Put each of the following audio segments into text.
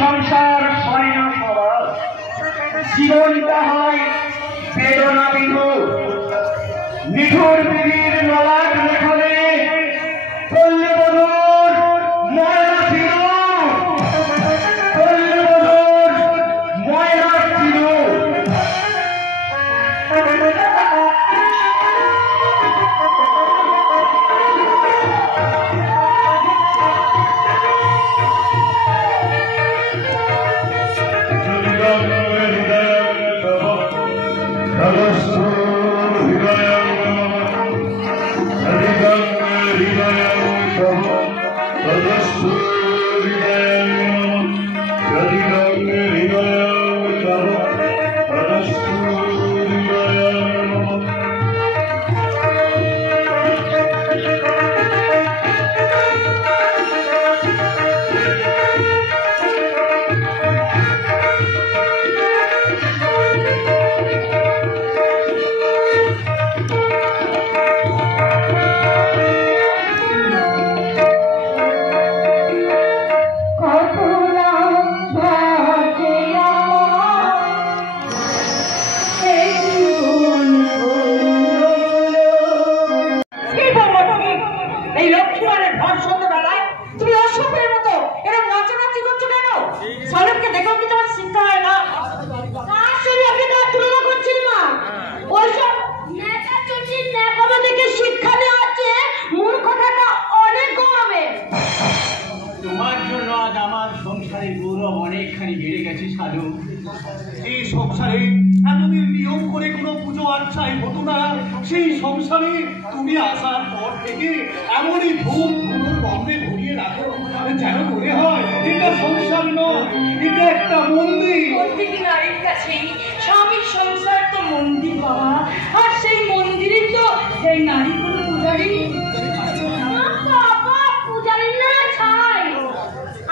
সংসার হয় না সবার, জীবনটা হয় বেদনা বিধু। নিঠুর বিধির ললাট লেখনে পল্লী বধূর ময়না ছিল, পল্লী বধূর ময়না ছিল। সংসারে এতদিন নিয়ম করে কোনো পুজো আচ্ছাই হতো না, সেই সংসারে তুমি আসার পর থেকে এমনই ধূপ ধুনোর গন্ধে ভরিয়ে রাখো যেন মনে হয় এটা সংসার নয়, এটা একটা মন্দির। প্রত্যেকটি নারীর কাছেই স্বামীর সংসার তো মন্দির বাবা, আর সেই মন্দিরে তো সেই নারী কোনো পূজারী। বাবা পূজারী না ছাই,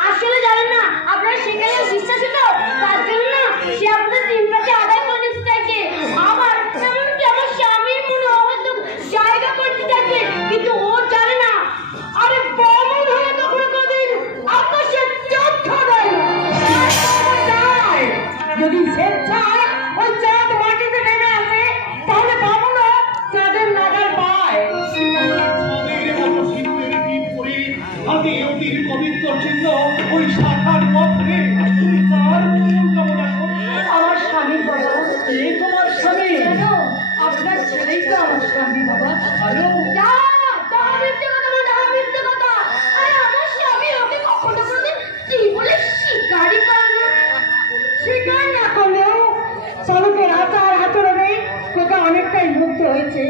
আসলে জানেন না আপনারা সেখানে বিশ্বাসী তো, তার জন্য সে আপনাদের তিনটাকে আদায় করে দিতে চাইছে। আবার এমনকি আমার স্বামীর মনে অবৈধ জায়গা করতে চাইছে, কিন্তু ও জানে না আরে বামন হয়ে তখন কোনদিন আকাশে চাঁদ দেয় না। যদি সে চায় ওই চাঁদ মাটিতে নেমে আসে, তাহলে বামন চাঁদের নাগাল পায়। হাতে অতির পবিত্র চিহ্ন ওই শাখার পথে তুমি কার মঙ্গল কামনা করো? আমার স্বামী বাবা। এই তোমার স্বামী? আপনার ছেলেই তো আমার স্বামী বাবা। ভালো মিথ্যে কথা বলে, মিথ্যে কথা। আরে আমার স্বামী ওকে কখনো কোনোদিন তুই বলে শিকারই করেনি। শিকার না করলেও সড়কের আচার আচরণে তোকে অনেকটাই মুগ্ধ হয়েছে,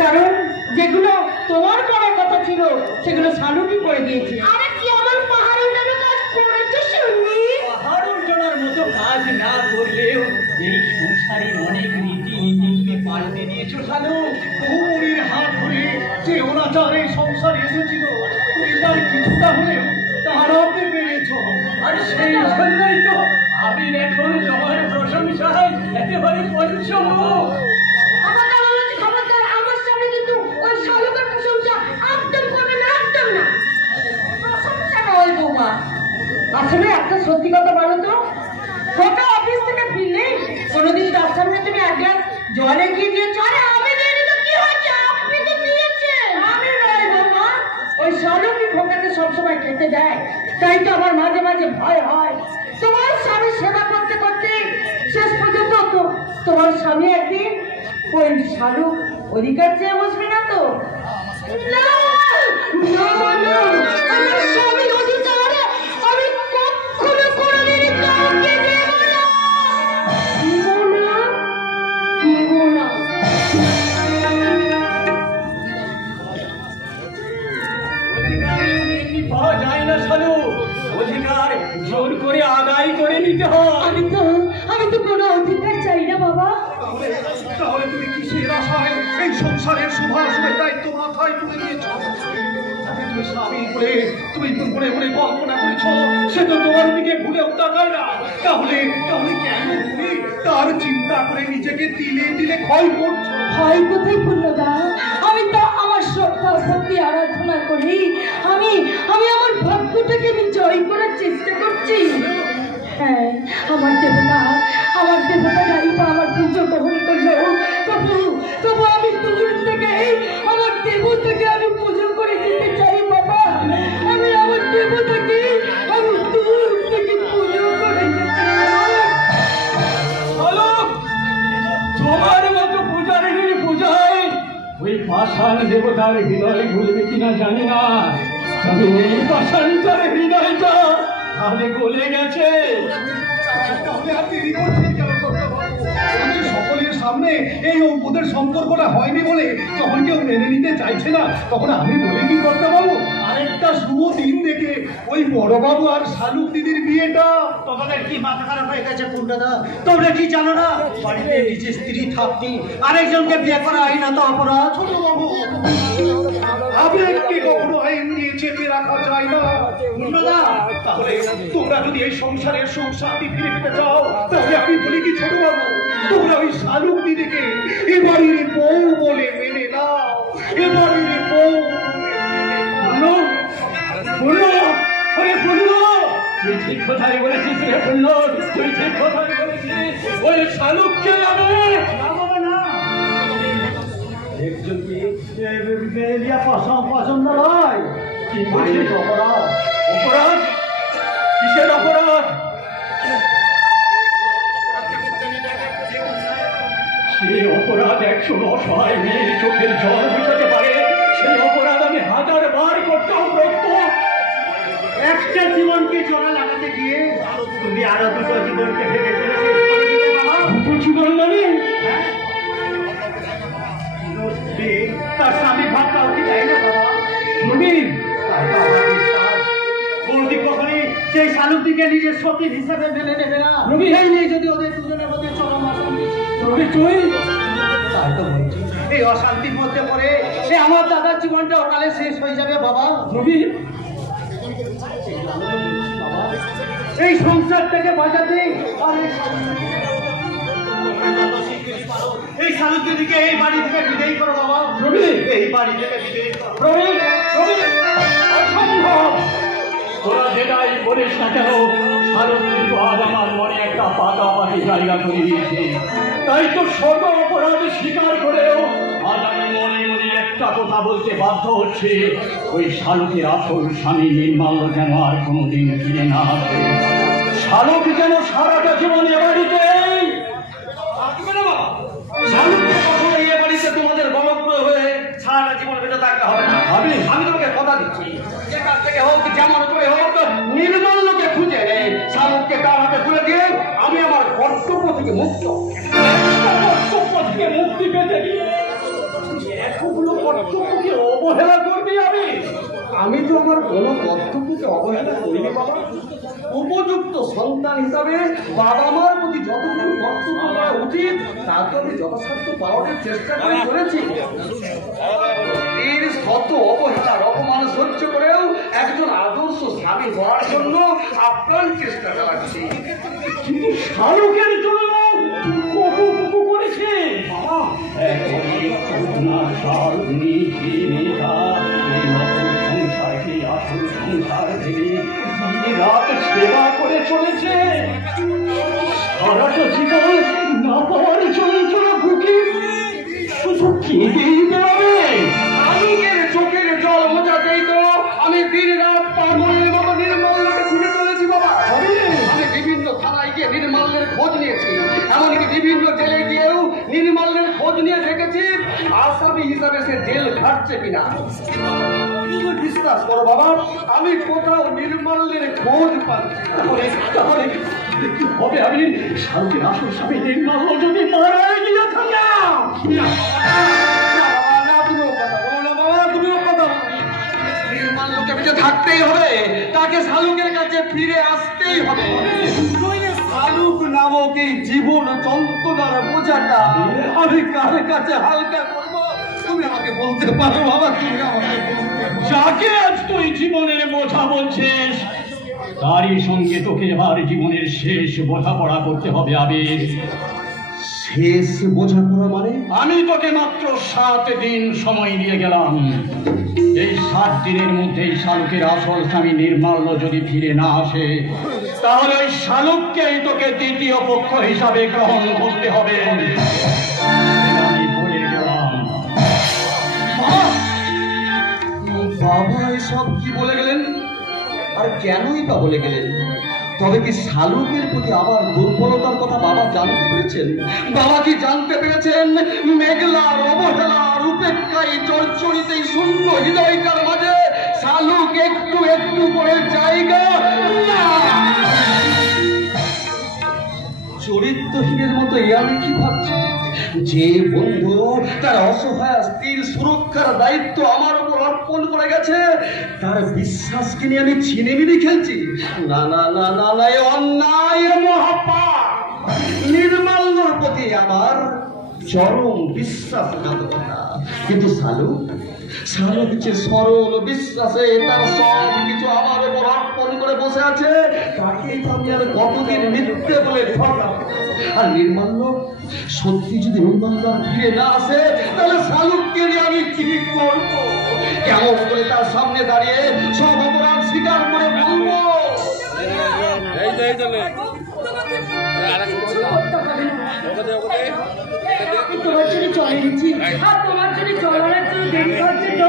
কারণ যেগুলো তোমার করার কথা ছিল সেগুলো শালুকই করে দিয়েছে। আরে কি আমার পাহাড় উল্টানো কাজ করেছো শুনি? পাহাড় উল্টানোর মতো কাজ না করলেও এই সংসারের অনেক রীতি নীতি তুমি পাল্টে দিয়েছো শালু। বৌমনির হাত ধরে যে অনাচারে সংসার এসেছিল তুমি তার কিছুটা হলেও তাড়াতে পেরেছো, আর সেই জন্যই তো আমি এখন তোমার প্রশংসায় একেবারে পঞ্চমুখ। আসলে একটা সত্যি কথা বলো তো, কত অফিস থেকে ফিরলে কোনোদিন তার সামনে তুমি এক গ্লাস জলে গিয়ে দিয়েছো? আরে আমি দিইনি তো কি হয়েছে, আপনি তো দিয়েছেন। আমি নয় বাবা, ওই শালুকি খোকাকে সবসময় খেতে দেয়, তাই তো আমার মাঝে মাঝে ভয় হয় তোমার স্বামী সেবা করতে করতে শেষ পর্যন্ত তো তোমার স্বামী একদিন ওই শালুক অধিকার চেয়ে বসবে না তো? না না না, আমার স্বামীর অধিকার আমি কখনো কোনোদিন কাউকে দেব না। পাওয়া যায় না শালু, অধিকার জোর করে আদায় করে নিতে হয়। আমি তো কোনো অধিকার চাই না বাবা। তাহলে তুমি কিসের আশায় এই সংসারের শুভাশুভের দায়িত্ব মাথায় তুলে নিয়েছো? তুমি স্বামী বলে তুমি মনে মনে কল্পনা করেছো সে তো তোমার দিকে ভুলেও তাকায় না, তাহলে কেন তুমি তার চিন্তা করে নিজেকে তিলে তিলে ক্ষয় করছো? ভয় কোথায় পূর্ণদা, আমি তো আমার শ্রদ্ধা ভক্তি আরাধনা করি, আমি আমার ভাগ্যটাকে আমি জয় করার চেষ্টা করছি। হ্যাঁ, আমার দেবতা গাড়িটা আমার পুজো গ্রহণ করলো। তবু আমি দূর থেকে আমার দেবতাকে আমি পুজো করে দিতে চাই বাবা। আমি আমার দেবতাকে আমি দূর থেকে পুজো করে দিতে চাই। তোমার মতো পূজারীর পূজায় ওই পাষাণ দেবতার হৃদয় ঘুরবে কিনা জানি না, তবে এই পাষাণটার হৃদয়টা তাহলে গলে গেছে। সকলের সামনে এই ওদের সম্পর্কটা হয়নি বলে যখন কেউ মেনে নিতে চাইছে না, তখন আমি বলে কি করতে পারবো? আরেকটা শুভ দিন দেখে ওই বড়বাবু আর শালুক দিদির বিয়েটা। তোমাদের কি মাথা খারাপ হয়ে গেছে পূর্ণদা? তোমরা কি জানো না বাড়িতে নিজের স্ত্রী থাকতে আরেকজনকে বিয়ে করা আইনত অপরাধ? ছোট বাবু, আবেগকে কখনো আইন দিয়ে চেপে রাখা যায় না পূর্ণদা। তাহলে তোমরা যদি এই সংসারের সুখ শান্তি ফিরে পেতে চাও, তাহলে আমি বলি কি ছোট বাবু, তোমরা ওই শালুক দিদিকে এ বাড়ির বউ বলে মেনে নাও। এ বাড়ির বউ তুই ঠিক কথাই বলেছিস রে পূর্ণ, তুই ঠিক কথাই বলেছিস। ওই শালুককে আমি একজনকে পছন্দ নয়। কি বলছিস? অপরাধ? অপরাধ? কিসের অপরাধ? সে অপরাধ একজন অসহায় মেয়ের চোখের জল বুঝাতে পারে, সেই অপরাধ আমি 1000 বার করতেও প্রস্তুত। একটা জীবনকে জোড়া লাগাতে গিয়ে তুমি আরো দুটো জীবনকে ভেঙে ফেলে শেষ করে দিলে বাবা। দুটো জীবন মানে? তার স্বামী ভাবটাও কি তাই না বাবা? নবীন, কোনদিন কখনই সেই শালুকদিকে নিজের সতী হিসাবে মেনে নেবে না। রবি, এই নেই যদি ওদের দুজনের মধ্যে চরম অশান্তি। রবি তুই তাই তো বলছি, এই অশান্তির মধ্যে পড়ে সে আমার দাদার জীবনটা অকালে শেষ হয়ে যাবে বাবা। রবি, এই সংসার থেকে বাঁচাতে এই শালুক দিদিকে এই বাড়ি থেকে বিদায় করো বাবা। রবি, এই বাড়ি থেকে বিদায় করো। রবি, রবি, অসম্ভব। তোরা যেটাই বলিস না কেন, শালুক কিন্তু আজ আমার মনে একটা পাকাপাকি জায়গা করে দিয়েছে। তাই তো সর্ব অপরাধ স্বীকার করেও আজ আমি মনে মনে একটা কথা বলতে বাধ্য হচ্ছে, ওই শালুকের আসল স্বামী নির্মাল্য যেন আর কোনোদিন ফিরে না আসে। শালুক যেন সারাটা জীবনে বাড়িতে তোমাদের গণপ্রিয় হয়ে সারা জীবন বেঁচে থাকতে হবে না। আমি তোমাকে কথা দিচ্ছি, যে কাছ থেকে হোক যেমন করে হোক নির্মল্যকে খুঁজে নেই, শালুককে তার হাতে তুলে দিয়ে আমি আমার কর্তব্য থেকে মুক্ত। কর্তব্য থেকে মুক্তি পেতে গিয়ে এতগুলো কর্তব্যকে অবহেলা করবি? আমি তো আমার কোনো কর্তব্যকে অবহেলা করিনি বাবা। উপযুক্ত সন্তান হিসাবে বাবা মার প্রতি যতটুকু কর্তব্য করা উচিত তা তো আমি যথাসাধ্য পালনের চেষ্টা করে চলেছি। এর শত অবহেলার অপমান সহ্য করেও একজন আদর্শ স্বামী হওয়ার জন্য আপ্রাণ চেষ্টা চালাচ্ছি। কিন্তু শালুকের জন্য কতটুকু করেছে বাবা? সংসারকে আসল সংসার ভেবে রাত সেবা করে চলেছে। সারাটা জীবন না পাওয়ার যন্ত্রণা ভুগি শুধু কেঁদেই বেড়াবে। শালুকের চোখের জল মোজাতেই তো আমি দিন রাত পাগলের মতো নির্মল্যকে খুঁজে চলেছি বাবা। আমি বিভিন্ন থানায় গিয়ে নির্মল্যের খোঁজ নিয়েছি, এমনকি বিভিন্ন জেলে গিয়েও নির্মল্যের খোঁজ নিয়ে দেখেছি আসামি হিসাবে সে জেল খাটছে কিনা। বিশ্বাস করো বাবা, আমি কোথাও নির্মল্যের খোঁজ পাচ্ছি না। তাহলে কি হবে? আমি শালুকের আসল স্বামী নির্মল্য যদি মারা গিয়ে থাকাম। তুমিও কথা বলো না বাবা, তুমিও কথা বলো। নির্মল্যকে বেঁচে থাকতেই হবে, তাকে শালুকের কাছে ফিরে আসতেই হবে। শালুক নামক এই জীবন যন্ত্রণার বোঝাটা আমি কার কাছে হালকা করবো? তুমি আমাকে বলতে পারো বাবা, তুমি আমাকে যাকে আজ তুই জীবনের বোঝা বলছিস তারই সঙ্গে তোকে এবার জীবনের শেষ বোঝাপড়া করতে হবে। আবির, শেষ বোঝাপড়া মানে? আমি তোকে মাত্র 7 দিন সময় দিয়ে গেলাম। এই 7 দিনের মধ্যেই শালুকের আসল স্বামী নির্মল্য যদি ফিরে না আসে তাহলে ওই শালুককেই তোকে দ্বিতীয় পক্ষ হিসাবে গ্রহণ করতে হবে। আমি বলে গেলাম। বাবা এসব কি বলে গেলেন, আর কেনই বা বলে গেলেন? তবে কি শালুকের প্রতি আবার দুর্বলতার কথা বাবা জানতে পেরেছেন? বাবা কি জানতে পেরেছেন মেঘলার অবহেলার উপেক্ষায় চরচরিতে শূন্য হৃদয়টার মাঝে শালুক একটু একটু করে জায়গা চরিত্রহীনের মতো আমি কি ভাবছি? যে বন্ধু তার অসহায় স্ত্রীর সুরক্ষার দায়িত্ব আমার উপর অর্পণ করে গেছে, তার বিশ্বাসকে নিয়ে আমি ছিনিমিনি খেলছি? না না না না না, এ অন্যায়, মহাপাপ। নির্মাল্যর প্রতি আমার চরম বিশ্বাসঘাতকতা। কিন্তু শালুক যে সরল বিশ্বাসে তার সব কিছু আমার উপর অর্পণ করে বসে আছে, তাকে আমি আর কতদিন মিথ্যে বলে ঠকাবো? আর নির্মাল্য, সত্যি যদি নির্মাল্য ফিরে না আসে, তাহলে শালুককে নিয়ে আমি কি করবো? কেমন করে তার সামনে দাঁড়িয়ে সব অপরাধ স্বীকার করে বলবো? তোমার জন্য চলে গেছি, আর তোমার জন্য চলার জন্য দেরি হওয়ার জন্য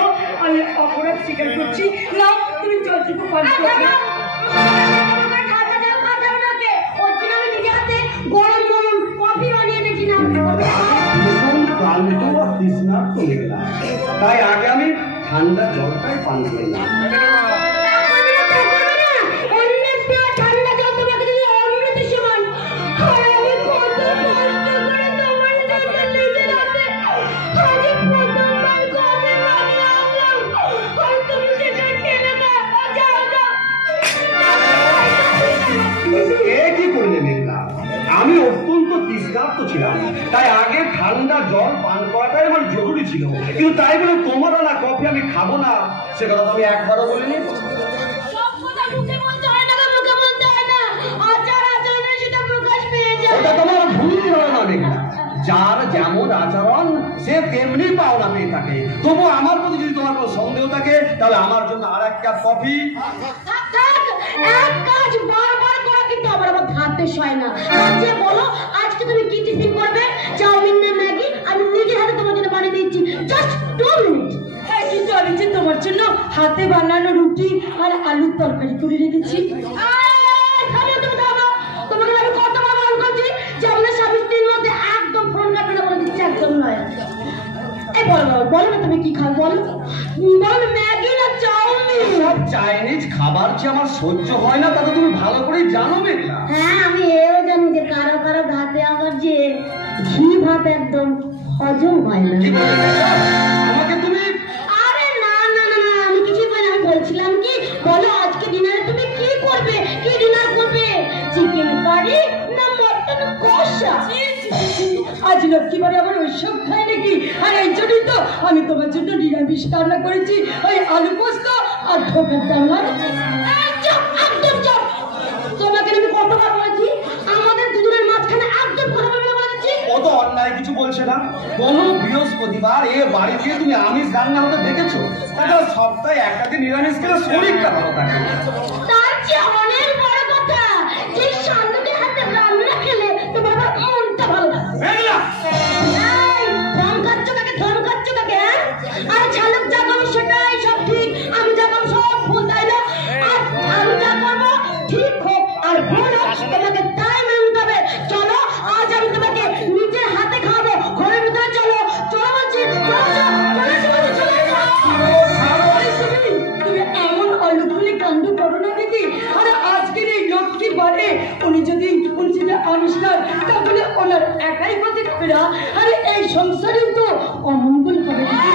আমি অপরাধ স্বীকার করছি। না, তুমি জলটুকু পান করবে। গরম গরম কফি বানিয়ে এনেছিলাম, তাই আগে আমি ঠান্ডা জলটাই পান করলাম। ঠান্ডা জল তোমাকে যদি অমৃত সমান, আর আমি কত কষ্ট করে তোমার জন্য নিজের হাতে আজ প্রথমবার কফি বানিয়ে আনলাম, আর তুমি সেটা খেলে না। যাও যাও। এ কি করলে মেঘনা? আমি অত্যন্ত তৃষ্ণার্ত ছিলাম, তাই আগে ঠান্ডা জল পান করাটাই আমার জরুরি ছিল। কিন্তু তাই বলে তোমার না কফি আমি খাবো না, সে কথা তো আমি একবারও বলিনি। সব কথা মুখে বলতে হয় না, মুখে বলতে হয় না, আচার আচরণে সেটা প্রকাশ পেয়ে যায়। ওটা তোমার ভুল ধারণা মেঘনা। যার যেমন আচরণ সে তেমনি পাওনা পেয়ে থাকে। তবু আমার প্রতি যদি তোমার কোনো সন্দেহ থাকে, তাহলে আমার জন্য আর এক কাপ কফি। থাক থাক, এক কাজ বারবার করা কিন্তু আমার আবার ধাতে হয় না। আজকে বলো, আজকে তুমি কি টিফিন করবে? চাউমিন না ম্যাগি? আমি নিজের হাতে তোমার জন্য বানিয়ে দিচ্ছি, জাস্ট 2 মিনিট। হ্যাঁ, কিন্তু আমি যে তোমার জন্য হাতে বানানো রুটি আর আলুর তরকারি করে রেখেছি। তোমাকে আমি কতবার বারণ করছি যে আমাদের স্বামী স্ত্রীর মধ্যে একদম ফোন কাটবে না, বলে দিচ্ছি, একদম নয়। এই বলো বলো না, তুমি কি খাও? বলো বলো, ম্যাগি না চাউমিন? সব চাইনিজ খাবার যে আমার সহ্য হয় না, তা তো তুমি ভালো করেই জানো মেঘনা। হ্যাঁ, আমি এও জানি যে কারো কারো ভাতে আমার যে ঘি ভাত একদম হজম হয় না। কি বলে মেঘনা? আমাকে তুমি আরে না না না না, আমি কিছুই বলি না। আমি বলছিলাম কি, বলো আজকে ডিনারে তুমি কি করবে? কি ডিনার করবে? চিকেন কারি না মটন কষা? আজ লক্ষ্মীবারে আবার ওইসব খায় নাকি? আর এই জন্যই তো আমি তোমার জন্য নিরামিষ রান্না করেছি, ওই আলু পোস্ত আর ঢোকার ডালনা। একদম চুপ! তোমাকে আমি কতবার বলেছি আমাদের দুজনের মাঝখানে একদম কথা বলবে বলেছি? কত অন্যায় কিছু বলছে না? কোনো বৃহস্পতিবার এ বাড়িতে তুমি আমিষ রান্না হতে দেখেছো? তাছাড়া সপ্তাহে একটা দিন নিরামিষ খেলে শরীরটা ভালো থাকে। তার চেয়ে অনেক বড় কথা, যে শান্তকে হাতে রান্না খেলে তোমার আবার মনটা ভালো থাকে। মেঘনা! এই, ধমকাচ্ছ কাকে? ধমকাচ্ছ কাকে? আর ঝালক যা করবো সেটাই সব ঠিক, আমি যা করবো সব ভুল, তাই না? আর আমি যা করবো ঠিক হোক আর ভুল হোক, তোমাকে তাই মানতে হবে। চলো, আজ আমি তোমাকে নিজের হাতে খাওয়াবো। ঘরের ভিতরে চলো, চলো বলছি, তুমি এমন অলক্ষণে কাণ্ড করো না দিদি। আরে আজকের এই লক্ষ্মীর বারে উনি যদি আমিষ না, তাহলে ওনার একাই ক্ষতি হবে না। আরে এই সংসারে তো অমঙ্গল হবে দিদি।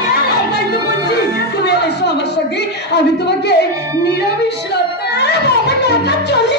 তাই তো বলছি, তুমি এসো আমার সঙ্গে, আমি তোমাকে নিরামিষ রান্না। চলে